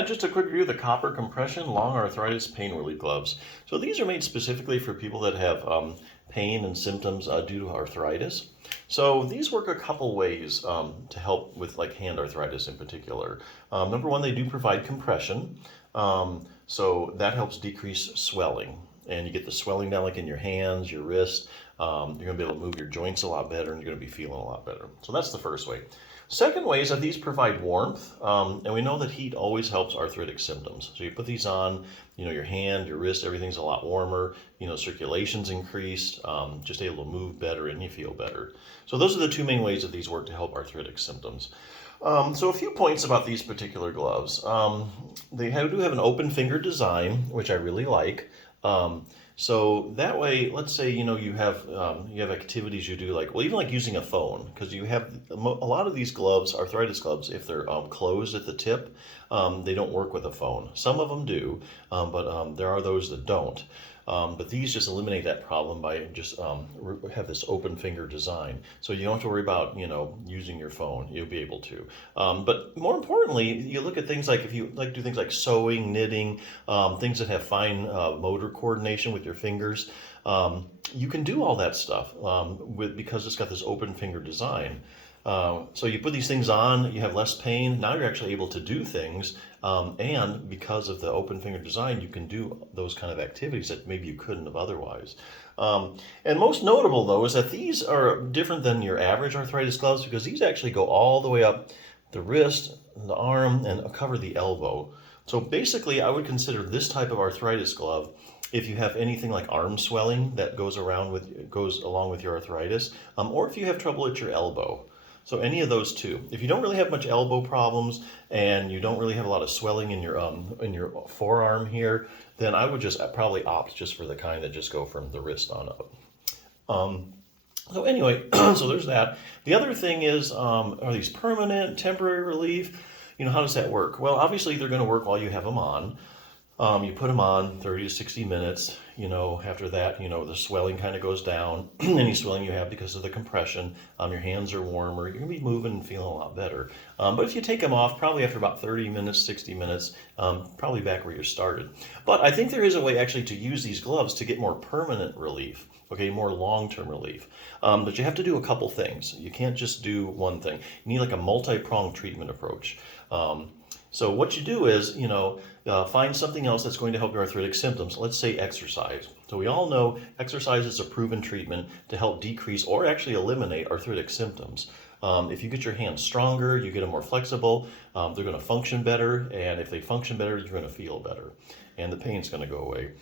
Yeah, just a quick review of the copper compression long arthritis pain relief gloves. So these are made specifically for people that have pain and symptoms due to arthritis. So these work a couple ways to help with like hand arthritis in particular. Number one, they do provide compression. So that helps decrease swelling. And you get the swelling down like in your hands, your wrist. You're going to be able to move your joints a lot better and you're going to be feeling a lot better. So that's the first way. Second way is that these provide warmth, and we know that heat always helps arthritic symptoms. So you put these on, your hand, your wrist, everything's a lot warmer, circulation's increased, just able to move better and you feel better. So those are the two main ways that these work to help arthritic symptoms. So a few points about these particular gloves. They do have an open finger design, which I really like. So that way, let's say, you have activities you do like, well, even like using a phone, because you have a lot of these gloves, arthritis gloves, if they're closed at the tip, they don't work with a phone. Some of them do, but there are those that don't. But these just eliminate that problem by just have this open finger design. So you don't have to worry about, using your phone. You'll be able to. But more importantly, you look at things like if you like do things like sewing, knitting, things that have fine motor coordination with your fingers, you can do all that stuff because it's got this open finger design. So you put these things on, you have less pain. Now you're actually able to do things, and because of the open finger design, you can do those kind of activities that maybe you couldn't have otherwise. And most notable, though, is that these are different than your average arthritis gloves because these actually go all the way up the wrist, the arm, and cover the elbow. So basically, I would consider this type of arthritis glove if you have anything like arm swelling that goes along with your arthritis, or if you have trouble at your elbow. So any of those two. If you don't really have much elbow problems and you don't really have a lot of swelling in your forearm here, then I would just probably opt just for the kind that just go from the wrist on up. So anyway, so there's that. The other thing is, are these permanent, temporary relief? How does that work? Well, obviously they're going to work while you have them on. You put them on 30 to 60 minutes, after that, the swelling kind of goes down. Any swelling you have because of the compression, your hands are warmer, you're going to be moving and feeling a lot better. But if you take them off, probably after about 30 minutes, 60 minutes, probably back where you started. But I think there is a way actually to use these gloves to get more permanent relief, okay, more long-term relief. But you have to do a couple things. You can't just do one thing. You need like a multi-pronged treatment approach. So what you do is, find something else that's going to help your arthritic symptoms. Let's say exercise. So we all know exercise is a proven treatment to help decrease or actually eliminate arthritic symptoms. If you get your hands stronger, you get them more flexible, they're going to function better. And if they function better, you're going to feel better. And the pain's going to go away.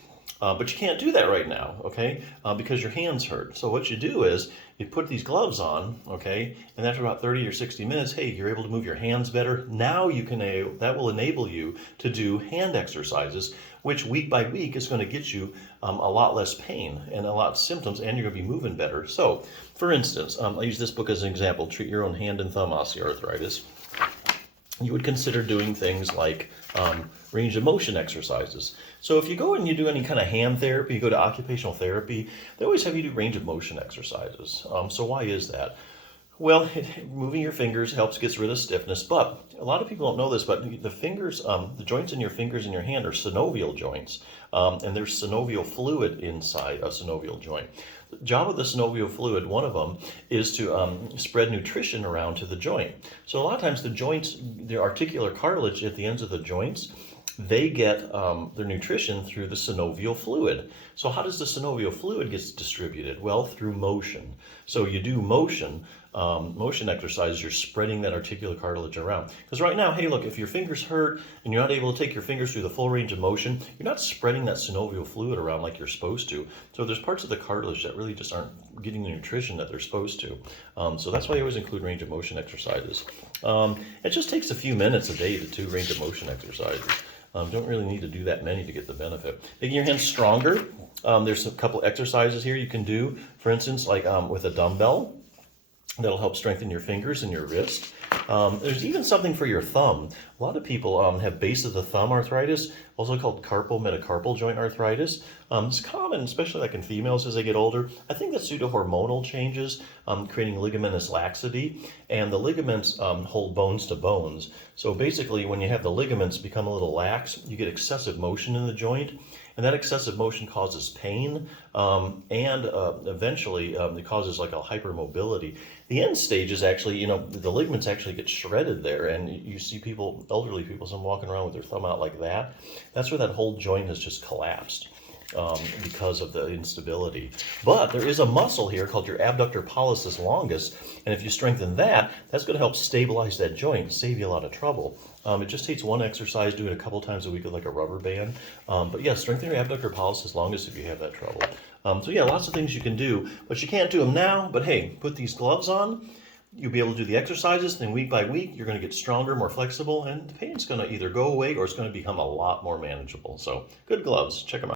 But you can't do that right now, okay, because your hands hurt. So what you do is you put these gloves on, okay, and after about 30 or 60 minutes, hey, you're able to move your hands better. Now that will enable you to do hand exercises, which week by week is going to get you a lot less pain and a lot of symptoms, and you're going to be moving better. So, for instance, I'll use this book as an example, Treat Your Own Hand and Thumb Osteoarthritis. You would consider doing things like range of motion exercises. So if you go and you do any kind of hand therapy, you go to occupational therapy, they always have you do range of motion exercises. So why is that? Well, moving your fingers helps get rid of stiffness, but a lot of people don't know this, but the fingers, the joints in your fingers and your hand are synovial joints, and there's synovial fluid inside a synovial joint. The job of the synovial fluid, one of them, is to spread nutrition around to the joint. So a lot of times the joints, the articular cartilage at the ends of the joints, they get their nutrition through the synovial fluid. So how does the synovial fluid get distributed? Well, through motion. So you do motion exercises, you're spreading that articular cartilage around. Because right now, hey, look, if your fingers hurt and you're not able to take your fingers through the full range of motion, you're not spreading that synovial fluid around like you're supposed to. So there's parts of the cartilage that really just aren't getting the nutrition that they're supposed to. So that's why I always include range of motion exercises. It just takes a few minutes a day to do range of motion exercises. Don't really need to do that many to get the benefit. Making your hands stronger, there's a couple exercises here you can do. For instance, like with a dumbbell, that'll help strengthen your fingers and your wrist. There's even something for your thumb. A lot of people have base of the thumb arthritis, also called carpal metacarpal joint arthritis. It's common, especially like in females as they get older. I think that's due to hormonal changes, creating ligamentous laxity, and the ligaments hold bones to bones. So basically, when you have the ligaments become a little lax, you get excessive motion in the joint, and that excessive motion causes pain, and eventually it causes like a hypermobility. The end stage is actually, the ligaments actually get shredded there, and you see people, elderly people, some walking around with their thumb out like that. That's where that whole joint has just collapsed because of the instability. But there is a muscle here called your abductor pollicis longus, and if you strengthen that, that's going to help stabilize that joint and save you a lot of trouble. It just takes one exercise, do it a couple times a week with like a rubber band. But yeah, strengthen your abductor pollicis longus if you have that trouble. So yeah, lots of things you can do, but you can't do them now. But hey, put these gloves on. You'll be able to do the exercises, then week by week, you're going to get stronger, more flexible, and the pain's going to either go away or it's going to become a lot more manageable. So good gloves. Check them out.